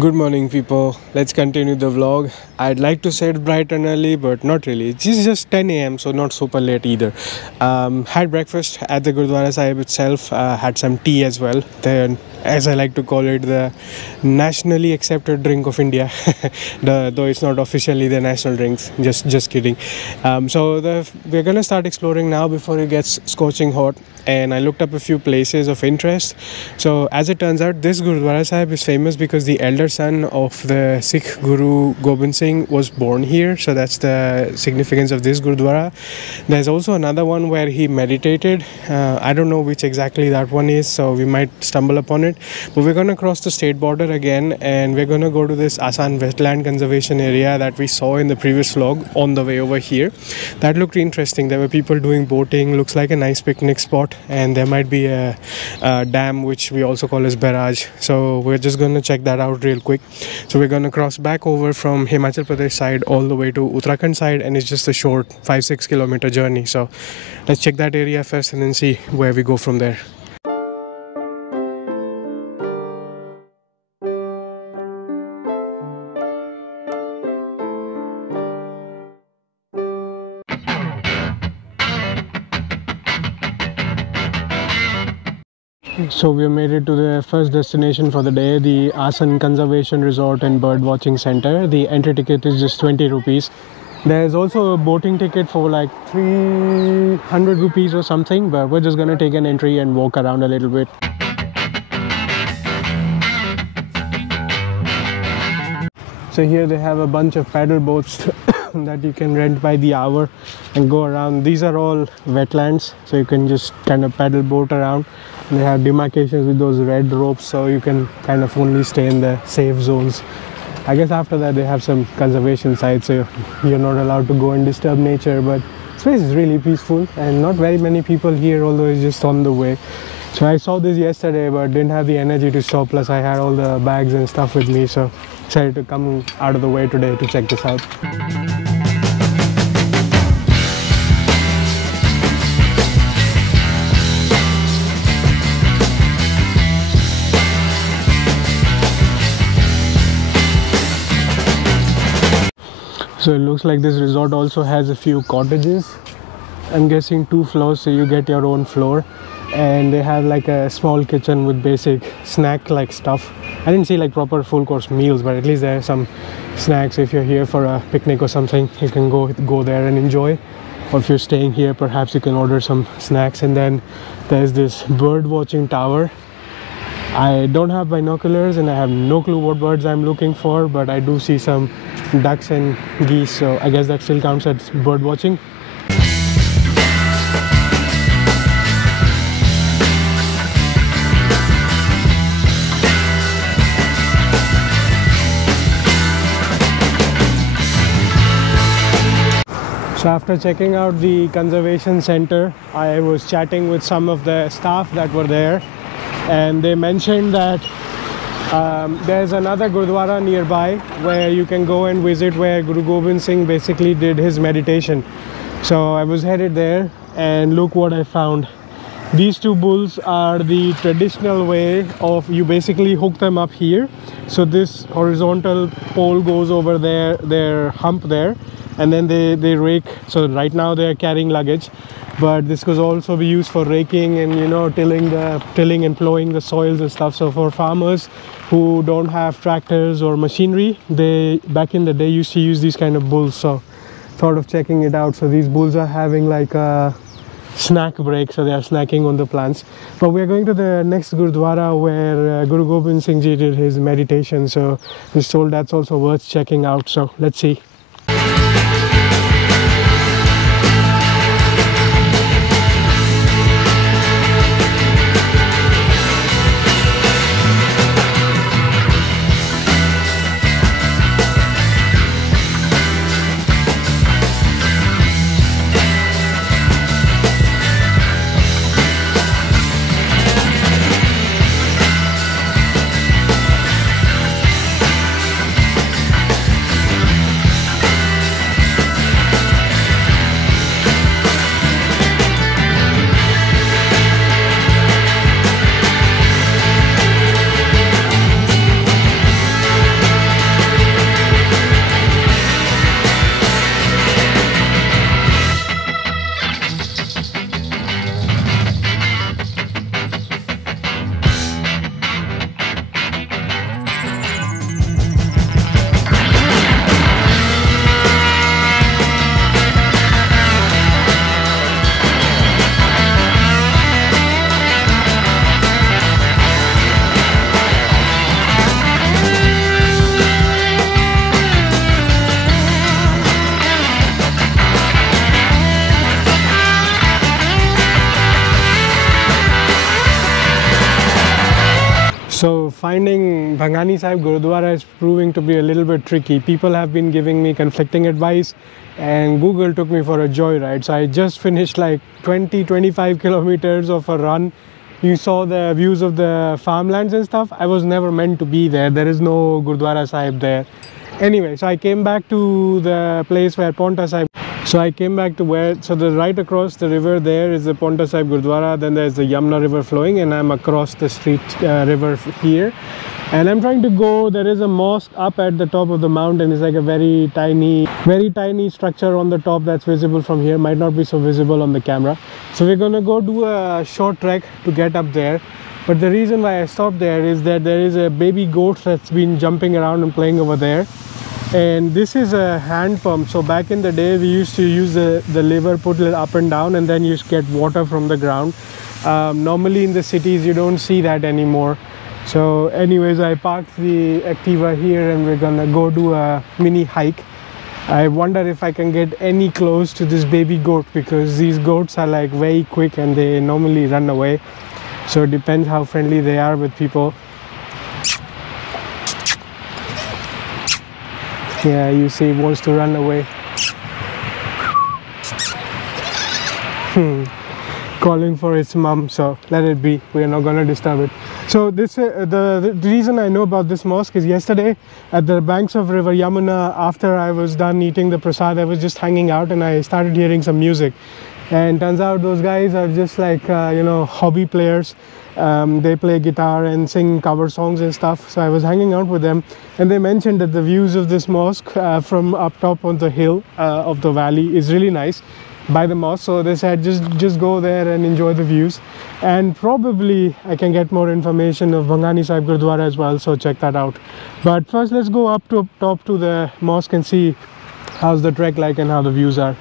Good morning, people. Let's continue the vlog. I'd like to say it bright and early, but not really. It's just 10 a.m., so not super late either. Had breakfast at the Gurdwara Sahib itself. Had some tea as well. Then, as I like to call it, the nationally accepted drink of India. Though it's not officially the national drinks. Just kidding. We're gonna start exploring now before it gets scorching hot. And I looked up a few places of interest. So as it turns out, this Gurdwara Sahib is famous because the elder son of the Sikh Guru Gobind Singh was born here. So that's the significance of this Gurdwara. There's also another one where he meditated. I don't know which exactly that one is, so we might stumble upon it. But we're going to cross the state border again, and we're going to go to this Asan Wetland Conservation Area that we saw in the previous vlog on the way over here. That looked interesting. There were people doing boating. Looks like a nice picnic spot. And there might be a dam which we also call as barrage, so we're just going to check that out real quick. So we're going to cross back over from Himachal Pradesh side all the way to Uttarakhand side, and it's just a short 5-6 kilometer journey. So let's check that area first and then see where we go from there. So we made it to the first destination for the day, the Asan Conservation Resort and Bird Watching Center. The entry ticket is just 20 rupees. There's also a boating ticket for like 300 rupees or something, but we're just gonna take an entry and walk around a little bit. So here they have a bunch of paddle boats that you can rent by the hour and go around. These are all wetlands, so you can just kind of paddle boat around. They have demarcations with those red ropes, so you can kind of only stay in the safe zones. I guess after that they have some conservation sites, so you're not allowed to go and disturb nature, but this place is really peaceful and not very many people here, although it's just on the way. So I saw this yesterday but didn't have the energy to stop, plus I had all the bags and stuff with me, so decided to come out of the way today to check this out. So it looks like this resort also has a few cottages. I'm guessing 2 floors, so you get your own floor. And they have like a small kitchen with basic snack like stuff. I didn't see like proper full course meals, but at least there are some snacks. If you're here for a picnic or something, you can go there and enjoy. Or if you're staying here, perhaps you can order some snacks. And then there's this bird watching tower. I don't have binoculars and I have no clue what birds I'm looking for, but I do see some ducks and geese, so I guess that still counts as bird watching. So after checking out the conservation center, I was chatting with some of the staff that were there, and they mentioned that there's another Gurdwara nearby where you can go and visit, where Guru Gobind Singh basically did his meditation. So I was headed there, and look what I found. These 2 bulls are the traditional way of, you basically hook them up here. So this horizontal pole goes over their hump there, and then they rake. So right now they are carrying luggage, but this could also be used for raking and, you know, tilling and plowing the soils and stuff. So for farmers who don't have tractors or machinery, they back in the day used to use these kind of bulls. So thought of checking it out. So these bulls are having like a snack break, so they are snacking on the plants. But we are going to the next Gurdwara where Guru Gobind Singh Ji did his meditation, so I was told that's also worth checking out. So let's see. finding Bhangani Sahib Gurudwara is proving to be a little bit tricky. People have been giving me conflicting advice, and Google took me for a joyride. So I just finished like 20-25 kilometers of a run. You saw the views of the farmlands and stuff. I was never meant to be there. There is no Gurudwara Sahib there. Anyway, so I came back to the place where Paonta Sahib. So I came back to the right across the river there is the Paonta Sahib Gurudwara, then there's the Yamuna river flowing, and I'm across the street river here. And I'm trying to go, there is a mosque up at the top of the mountain. It's like a very tiny structure on the top that's visible from here. Might not be so visible on the camera. So we're gonna go do a short trek to get up there. But the reason why I stopped there is that there is a baby goat that's been jumping around and playing over there. And this is a hand pump. So back in the day we used to use the lever, put it up and down, and then you get water from the ground. Normally in the cities you don't see that anymore. So anyways, I parked the Activa here and we're gonna go do a mini hike. I wonder if I can get any close to this baby goat, because these goats are like very quick and they normally run away. So it depends how friendly they are with people. Yeah, you see, it wants to run away. Calling for its mom, so let it be. We're not gonna disturb it. So this the reason I know about this mosque is yesterday at the banks of River Yamuna, after I was done eating the prasad, I was just hanging out and I started hearing some music. And turns out those guys are just like hobby players. They play guitar and sing cover songs and stuff. So I was hanging out with them, and they mentioned that the views of this mosque from up top on the hill of the valley is really nice by the mosque. So they said just go there and enjoy the views, and probably I can get more information of Bhangani Sahib Gurudwara as well, so check that out. But first let's go up to top to the mosque and see how's the trek like and how the views are.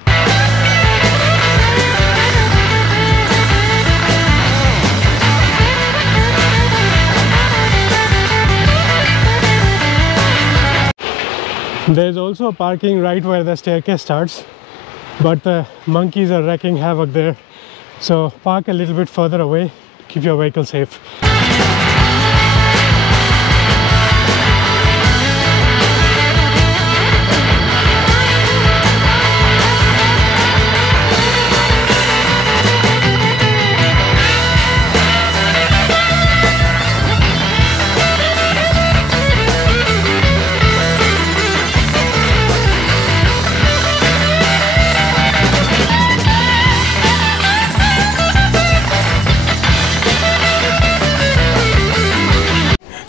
There's also parking right where the staircase starts, but the monkeys are wreaking havoc there. So park a little bit further away, keep your vehicle safe.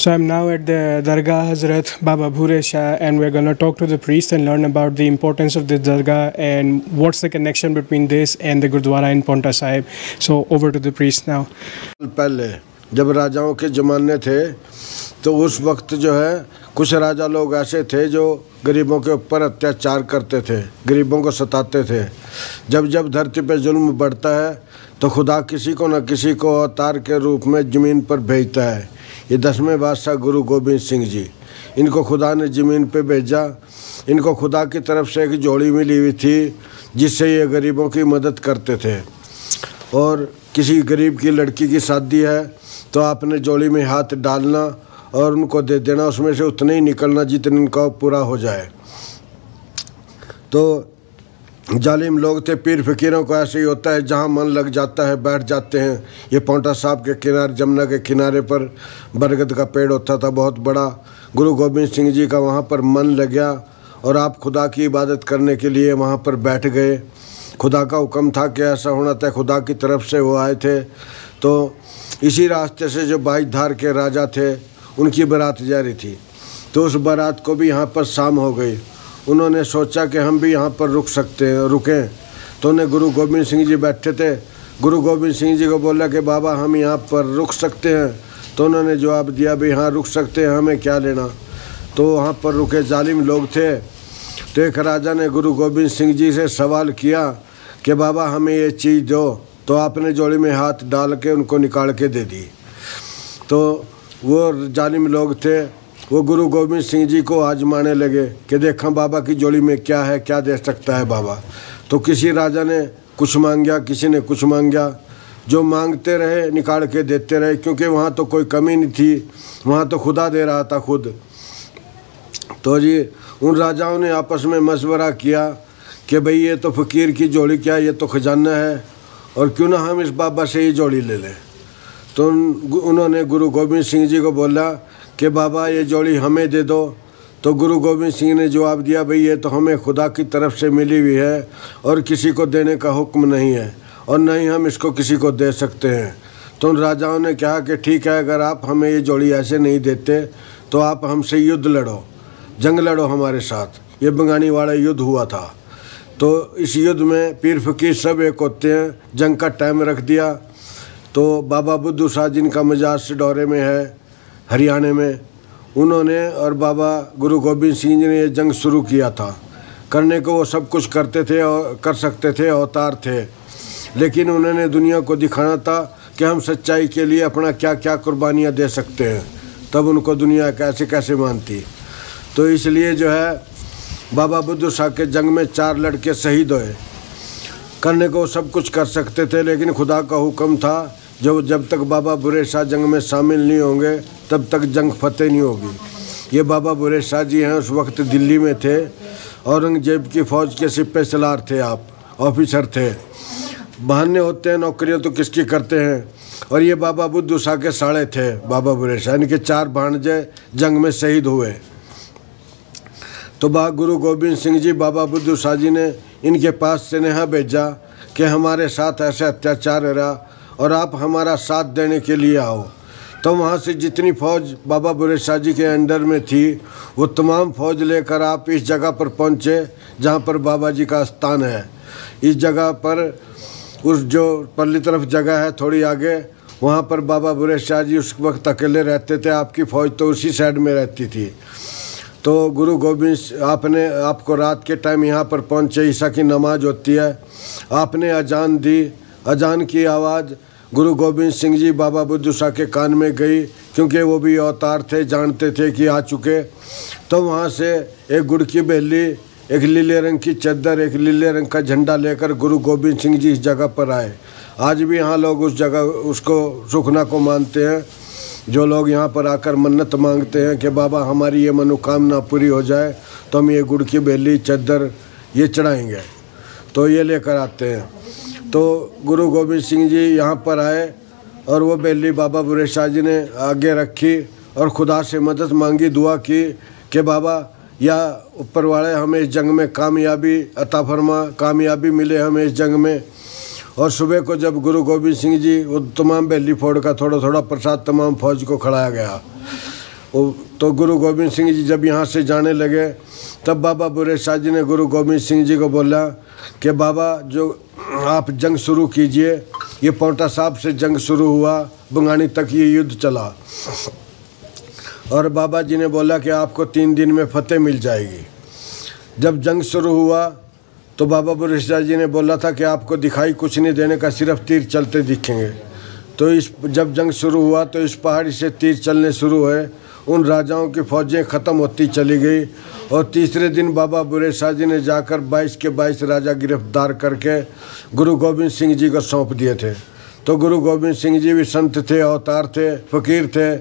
So I'm now at the Dargah Hazrat Baba Bhure Shah, and we're going to talk to the priest and learn about the importance of the Dargah and what's the connection between this and the Gurdwara in Paonta Sahib. So over to the priest now. पहले जब राजाओं के ज़माने थे तो उस वक्त जो है कुछ राजा लोग ऐसे थे जो गरीबों के ऊपर अत्याचार करते थे, गरीबों को सताते थे। जब जब धरती पे जुल्म बढ़ता है तो खुदा किसी को न किसी को अवतार के रूप में ज़मीन पर भेजता है। ये 10वें बादशाह गुरु गोबिंद सिंह जी, इनको खुदा ने ज़मीन पे भेजा। इनको खुदा की तरफ से एक जोड़ी मिली हुई थी जिससे ये गरीबों की मदद करते थे। और किसी गरीब की लड़की की शादी है तो आपने जोड़ी में हाथ डालना और उनको दे देना, उसमें से उतना ही निकलना जितना इनका पूरा हो जाए। तो जालिम लोग थे, पीर फ़कीरों को ऐसे ही होता है, जहाँ मन लग जाता है बैठ जाते हैं। ये पांवटा साहब के किनारे, जमुना के किनारे पर बरगद का पेड़ होता था बहुत बड़ा। गुरु गोबिंद सिंह जी का वहाँ पर मन लग गया और आप खुदा की इबादत करने के लिए वहाँ पर बैठ गए। खुदा का हुक्म था कि ऐसा होना था, खुदा की तरफ से वो आए थे। तो इसी रास्ते से जो 22 धार के राजा थे उनकी बारात जा रही थी, तो उस बारात को भी यहाँ पर शाम हो गई। उन्होंने सोचा कि हम भी यहाँ पर रुकें। तो उन्हें गुरु गोबिंद सिंह जी बैठे थे। गुरु गोबिंद सिंह जी को बोला कि बाबा हम यहाँ पर रुक सकते हैं। तो उन्होंने जवाब दिया भी हाँ रुक सकते हैं, हमें क्या लेना। तो वहाँ पर रुके जालिम लोग थे। तो एक राजा ने गुरु गोबिंद सिंह जी से सवाल किया कि बाबा हमें ये चीज़ दो। तो आपने जोड़ी में हाथ डाल के उनको निकाल के दे दी। तो वो जालिम लोग थे, वो गुरु गोबिंद सिंह जी को आजमाने लगे कि देखा बाबा की जोड़ी में क्या है, क्या दे सकता है बाबा। तो किसी राजा ने कुछ मांग गया, किसी ने कुछ मांग गया। जो मांगते रहे निकाल के देते रहे, क्योंकि वहाँ तो कोई कमी नहीं थी, वहाँ तो खुदा दे रहा था खुद। तो जी उन राजाओं ने आपस में मशवरा किया कि भाई ये तो फ़कीर की जोड़ी क्या, ये तो खजाना है, और क्यों ना हम इस बाबा से ही जोड़ी ले लें। तो उन्होंने गुरु गोबिंद सिंह जी को बोला कि बाबा ये जोड़ी हमें दे दो। तो गुरु गोबिंद सिंह ने जवाब दिया, भाई ये तो हमें खुदा की तरफ से मिली हुई है और किसी को देने का हुक्म नहीं है, और न ही हम इसको किसी को दे सकते हैं। तो उन राजाओं ने कहा कि ठीक है, अगर आप हमें ये जोड़ी ऐसे नहीं देते तो आप हमसे युद्ध लड़ो, जंग लड़ो हमारे साथ। ये बंगानी वाला युद्ध हुआ था। तो इस युद्ध में पीर फकीर सब एक होते हैं। जंग का टाइम रख दिया। तो बाबा बुद्धू शाह जिनका मजार सिडौरे में है, हरियाणा में, उन्होंने और बाबा गुरु गोबिंद सिंह जी ने ये जंग शुरू किया था। करने को वो सब कुछ करते थे और कर सकते थे, अवतार थे, लेकिन उन्होंने दुनिया को दिखाना था कि हम सच्चाई के लिए अपना क्या क्या कुर्बानियाँ दे सकते हैं। तब उनको दुनिया कैसे कैसे मानती। तो इसलिए जो है बाबा बुद्धू शाह के जंग में 4 लड़के शहीद हुए। करने को सब कुछ कर सकते थे, लेकिन खुदा का हुक्म था जब तक बाबा बुरे शाह जंग में शामिल नहीं होंगे तब तक जंग फतेह नहीं होगी। ये बाबा बुरे शाह जी हैं, उस वक्त दिल्ली में थे, औरंगजेब की फ़ौज के सिपह सलार थे, आप ऑफिसर थे। बहाने होते हैं, नौकरियां तो किसकी करते हैं। और ये बाबा बुद्धू शाह के साड़े थे, बाबा बुरे शाह, इनके 4 भांजे जंग में शहीद हुए। तो गुरु गोबिंद सिंह जी, बाबा बुद्धू शाह जी ने इनके पास स्नेहा भेजा कि हमारे साथ ऐसे अत्याचार हो रहा और आप हमारा साथ देने के लिए आओ। तो वहाँ से जितनी फ़ौज बाबा बुरे शाह जी के अंडर में थी वो तमाम फ़ौज लेकर आप इस जगह पर पहुँचे जहाँ पर बाबा जी का स्थान है। इस जगह पर उस जो परली तरफ जगह है थोड़ी आगे, वहाँ पर बाबा बुरे शाह जी उस वक्त अकेले रहते थे। आपकी फ़ौज तो उसी साइड में रहती थी। तो गुरु गोबिंद आपको रात के टाइम यहाँ पर पहुँचे, ईशा की नमाज होती है, आपने अजान दी। अजान की आवाज़ गुरु गोबिंद सिंह जी बाबा बुद्धू शाह के कान में गई, क्योंकि वो भी अवतार थे, जानते थे कि आ चुके। तो वहाँ से एक गुड़ की बेली, एक नीले रंग की चद्दर, एक नीले रंग का झंडा लेकर गुरु गोबिंद सिंह जी इस जगह पर आए। आज भी यहाँ लोग उस जगह उसको सुखना को मानते हैं। जो लोग यहाँ पर आकर मन्नत मांगते हैं कि बाबा हमारी ये मनोकामना पूरी हो जाए तो हम ये गुड़ की बेली, चद्दर ये चढ़ाएंगे, तो ये लेकर आते हैं। तो गुरु गोबिंद सिंह जी यहाँ पर आए और वो बेली बाबा बुरे शाह जी ने आगे रखी और खुदा से मदद मांगी, दुआ की कि बाबा या ऊपर वाले हमें इस जंग में कामयाबी अता फरमा, कामयाबी मिले हमें इस जंग में। और सुबह को जब गुरु गोबिंद सिंह जी वो तमाम बेली फोड़ का थोड़ा थोड़ा प्रसाद तमाम फौज को खड़ाया गया। तो गुरु गोबिंद सिंह जी जब यहाँ से जाने लगे तब बाबा बुरे शाह जी ने गुरु गोबिंद सिंह जी को बोला कि बाबा जो आप जंग शुरू कीजिए। ये पौंटा साहब से जंग शुरू हुआ, बंगानी तक ये युद्ध चला। और बाबा जी ने बोला कि आपको 3 दिन में फतेह मिल जाएगी। जब जंग शुरू हुआ तो बाबा बुरे शाह जी ने बोला था कि आपको दिखाई कुछ नहीं देने का, सिर्फ तीर चलते दिखेंगे। तो जब जंग शुरू हुआ तो इस पहाड़ी से तीर चलने शुरू हुए। उन राजाओं की फ़ौजें ख़त्म होती चली गई और तीसरे दिन बाबा बुरे शाह जी ने जाकर 22 के 22 राजा गिरफ्तार करके गुरु गोबिंद सिंह जी को सौंप दिए थे। तो गुरु गोबिंद सिंह जी भी संत थे, अवतार थे, फ़कीर थे।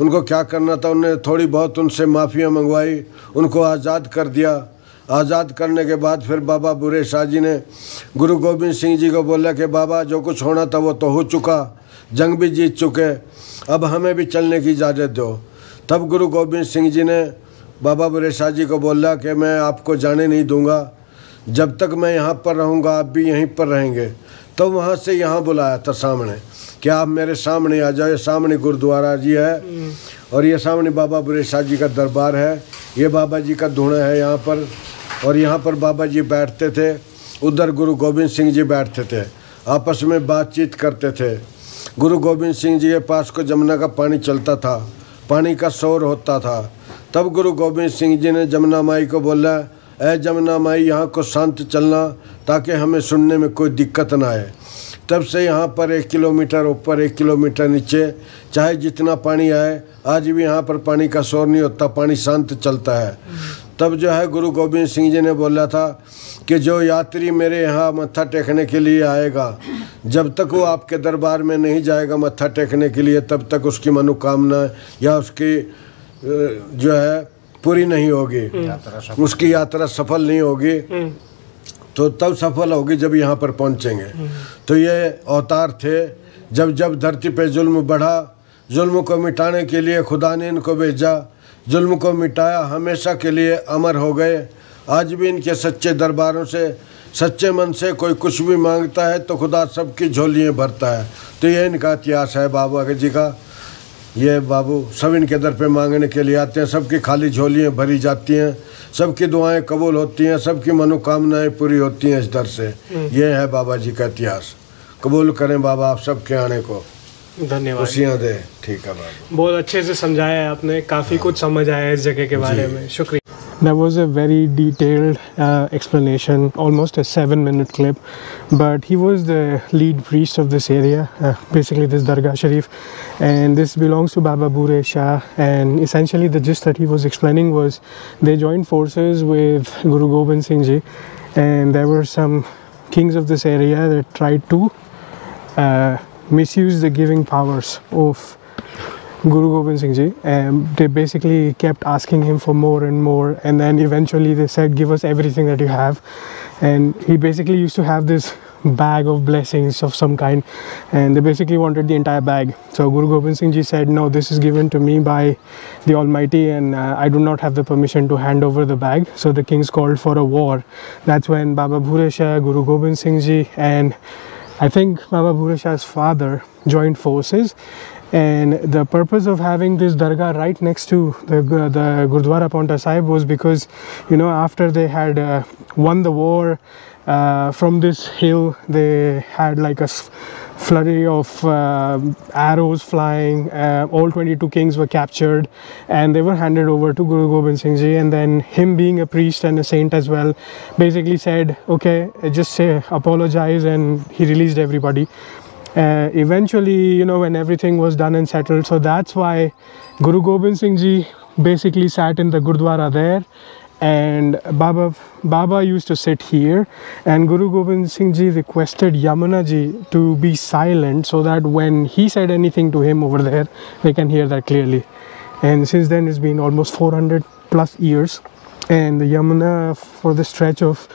उनको क्या करना था, उन्होंने थोड़ी बहुत उनसे माफ़िया मंगवाई, उनको आज़ाद कर दिया। आज़ाद करने के बाद फिर बाबा बुरे शाह जी ने गुरु गोबिंद सिंह जी को बोला कि बाबा जो कुछ होना था वो तो हो चुका, जंग भी जीत चुके, अब हमें भी चलने की इजाज़त दो। तब गुरु गोबिंद सिंह जी ने बाबा बुरे शाह जी को बोला कि मैं आपको जाने नहीं दूंगा, जब तक मैं यहाँ पर रहूँगा आप भी यहीं पर रहेंगे। तो वहाँ से यहाँ बुलाया था सामने कि आप मेरे सामने आ जाओ। ये सामने गुरुद्वारा जी है और ये सामने बाबा बुरे शाह जी का दरबार है। ये बाबा जी का धूणा है यहाँ पर, और यहाँ पर बाबा जी बैठते थे, उधर गुरु गोबिंद सिंह जी बैठते थे, आपस में बातचीत करते थे। गुरु गोबिंद सिंह जी के पास को जमुना का पानी चलता था, पानी का शोर होता था। तब गुरु गोबिंद सिंह जी ने जमुना माई को बोला, ऐ जमुना माई यहाँ को शांत चलना ताकि हमें सुनने में कोई दिक्कत ना आए। तब से यहाँ पर 1 किलोमीटर ऊपर 1 किलोमीटर नीचे चाहे जितना पानी आए, आज भी यहाँ पर पानी का शोर नहीं होता, पानी शांत चलता है। तब जो है गुरु गोविंद सिंह जी ने बोला था कि जो यात्री मेरे यहाँ मत्था टेकने के लिए आएगा, जब तक वो आपके दरबार में नहीं जाएगा मत्था टेकने के लिए, तब तक उसकी मनोकामना या उसकी जो है पूरी नहीं होगी, उसकी यात्रा सफल नहीं होगी। तो तब सफल होगी जब यहाँ पर पहुँचेंगे। तो ये अवतार थे। जब जब धरती पे जुल्म बढ़ा, जुल्म को मिटाने के लिए खुदा ने इनको भेजा, जुल्म को मिटाया, हमेशा के लिए अमर हो गए। आज भी इनके सच्चे दरबारों से, सच्चे मन से कोई कुछ भी मांगता है तो खुदा सबकी झोलियाँ भरता है। तो ये इनका इतिहास है बाबा जी का। ये बाबू सब इनके दर पे मांगने के लिए आते हैं, सबकी खाली झोलियाँ भरी जाती हैं, सबकी दुआएं कबूल होती हैं, सबकी मनोकामनाएं पूरी होती हैं इस दर से। ये है बाबा जी का इतिहास। कबूल करें बाबा आप सबके आने को। धन्यवाद। खुशियाँ दे। ठीक है बाबा, बहुत अच्छे से समझाया है आपने, काफ़ी कुछ समझ आया इस जगह के बारे में, शुक्रिया। That was a very detailed explanation, almost a 7-minute clip. But he was the lead priest of this area, basically this Dargah Sharif, and this belongs to Baba Bure Shah. And essentially, the gist that he was explaining was they joined forces with Guru Gobind Singh Ji, and there were some kings of this area that tried to misuse the giving powers of Guru Gobind Singh Ji, and they basically kept asking him for more and more, and then eventually they said, give us everything that you have. And he basically used to have this bag of blessings of some kind, and they basically wanted the entire bag. So Guru Gobind Singh Ji said, no, this is given to me by the Almighty, and I do not have the permission to hand over the bag. So the kings called for a war. That's when Baba Bure Shah, Guru Gobind Singh Ji, and I think Baba Bure Shah's father joined forces. And the purpose of having this dargah right next to the Gurdwara Paonta Sahib was because, you know, after they had won the war, from this hill they had like a flurry of arrows flying. All 22 kings were captured and they were handed over to Guru Gobind Singh Ji, and then him being a priest and a saint as well basically said, okay, just say apologize, and he released everybody. Eventually, you know, when everything was done and settled, so that's why Guru Gobind Singh Ji basically sat in the Gurdwara there, and Baba used to sit here, and Guru Gobind Singh Ji requested Yamuna Ji to be silent so that when he said anything to him over there, they can hear that clearly. And since then it's been almost 400 plus years, and the Yamuna for the stretch of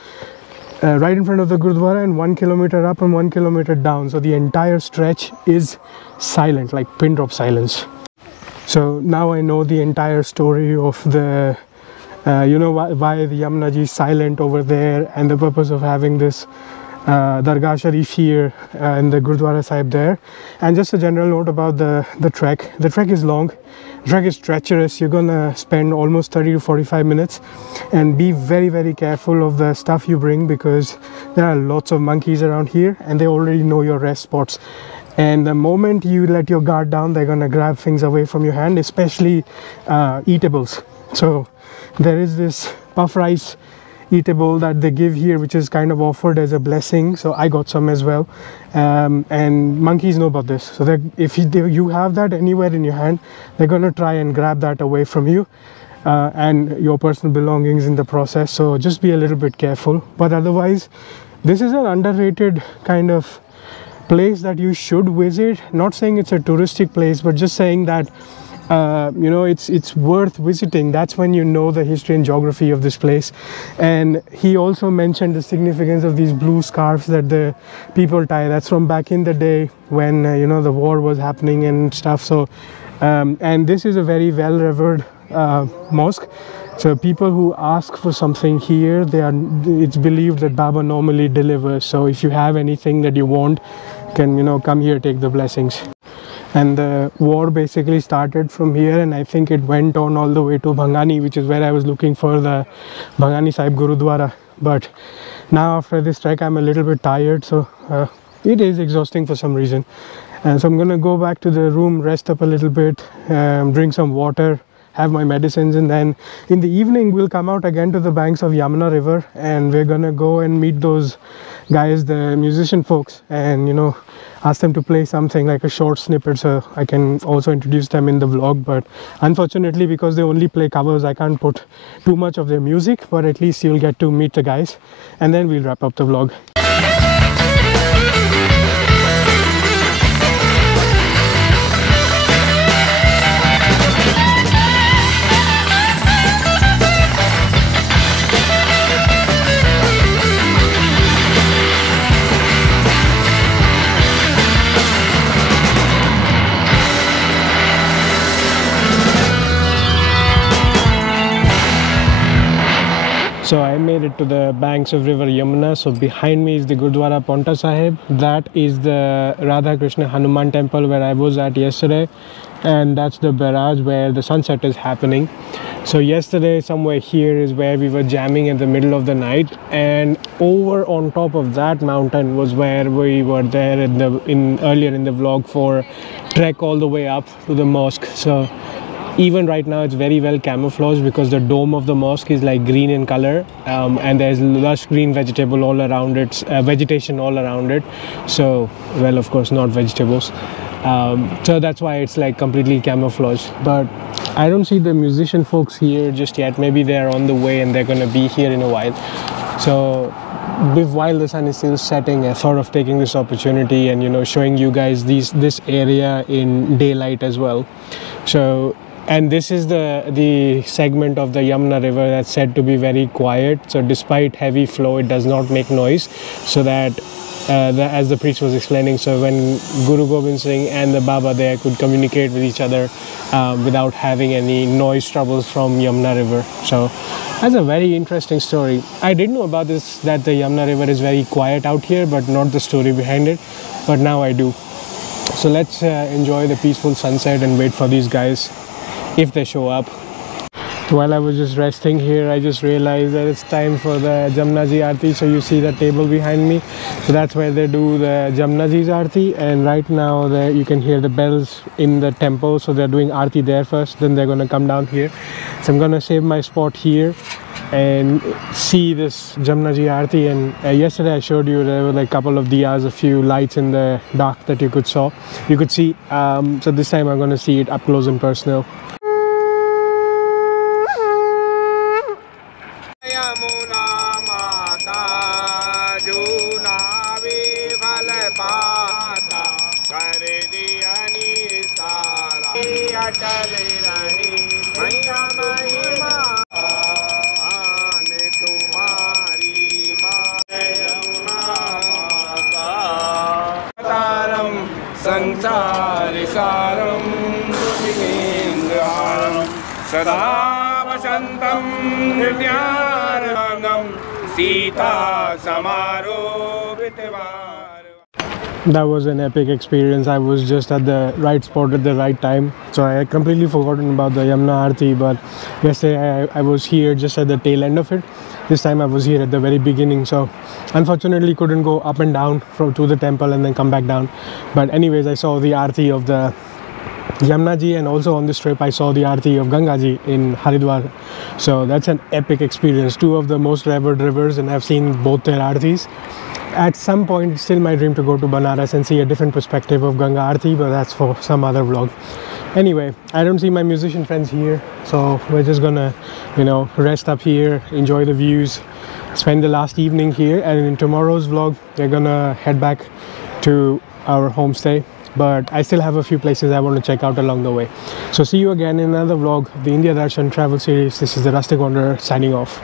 right in front of the Gurdwara and 1 kilometer up and 1 kilometer down. So the entire stretch is silent, like pin drop silence. So now I know the entire story of the, you know, why the Yamuna Ji is silent over there, and the purpose of having this Dargah Sharif here and the Gurdwara Sahib there. And just a general note about the trek. The trek is long. The trek is treacherous. You're gonna spend almost 30 to 45 minutes, and be very, very careful of the stuff you bring, because there are lots of monkeys around here and they already know your rest spots. And the moment you let your guard down, they're gonna grab things away from your hand, especially eatables. So there is this puff rice eatable that they give here, which is kind of offered as a blessing, so I got some as well. And monkeys know about this, so that if you have that anywhere in your hand, they're going to try and grab that away from you and your personal belongings in the process. So just be a little bit careful. But otherwise, this is an underrated kind of place that you should visit. Not saying it's a touristic place, but just saying that you know, it's worth visiting. That's when you know the history and geography of this place. And he also mentioned the significance of these blue scarves that the people tie. That's from back in the day when you know, the war was happening and stuff. So and this is a very well revered mosque. So people who ask for something here, it's believed that Baba normally delivers. So if you have anything that you want, you can, you know, come here, take the blessings. And the war basically started from here, and I think it went on all the way to Bhangani, which is where I was looking for the Bhangani Sahib Gurudwara. But now after this trek, I'm a little bit tired, so it is exhausting for some reason. And so I'm gonna go back to the room, rest up a little bit, drink some water, have my medicines, and then in the evening we'll come out again to the banks of Yamuna River, and we're gonna go and meet those guys, the musician folks, and you know, ask them to play something like a short snippet so I can also introduce them in the vlog. But unfortunately, because they only play covers, I can't put too much of their music, but at least you'll get to meet the guys, and then we'll wrap up the vlog. So I made it to the banks of river Yamuna. So behind me is the Gurdwara Paonta Sahib. That is the Radha Krishna Hanuman temple where I was at yesterday, and that's the barrage where the sunset is happening. So yesterday somewhere here is where we were jamming in the middle of the night, and over on top of that mountain was where we were there earlier in the vlog for trek all the way up to the mosque. So even right now it's very well camouflaged because the dome of the mosque is like green in color, and there's lush green vegetation all around it. So, well, of course not vegetables. So that's why it's like completely camouflaged. But I don't see the musician folks here just yet. Maybe they're on the way and they're gonna be here in a while. So while the sun is still setting, I thought of taking this opportunity and, you know, showing you guys this area in daylight as well. So, and this is the segment of the Yamuna River that's said to be very quiet. So despite heavy flow, it does not make noise. So that, as the priest was explaining, so when Guru Gobind Singh and the Baba there could communicate with each other without having any noise troubles from Yamuna River. So that's a very interesting story. I did know about this, that the Yamuna River is very quiet out here, but not the story behind it. But now I do. So let's enjoy the peaceful sunset and wait for these guys if they show up. While I was just resting here, I just realized that it's time for the Jamna Ji Aarti. So you see the table behind me, so that's where they do the Jamna Ji's Aarti, and right now you can hear the bells in the temple. So they're doing Aarti there first, then they're gonna come down here. So I'm gonna save my spot here and see this Jamna Ji Aarti. And yesterday I showed you there were like a couple of diyas, a few lights in the dark that you could see. So this time I'm gonna see it up close and personal. That was an epic experience. I was just at the right spot at the right time. So I had completely forgotten about the Yamuna Aarti, but yesterday I was here just at the tail end of it. This time I was here at the very beginning, so unfortunately couldn't go up and down to the temple and then come back down. But anyways, I saw the Aarti of the Yamuna Ji, and also on this trip I saw the Aarti of Ganga Ji in Haridwar. So that's an epic experience. Two of the most revered rivers, and I've seen both their Aartis. At some point, it's still my dream to go to Banaras and see a different perspective of Ganga Aarti, but that's for some other vlog. Anyway, I don't see my musician friends here, so we're just gonna, you know, rest up here, enjoy the views, spend the last evening here, and in tomorrow's vlog, we're gonna head back to our homestay. But I still have a few places I want to check out along the way. So see you again in another vlog of the India Darshan travel series. This is the Rustic Wanderer signing off.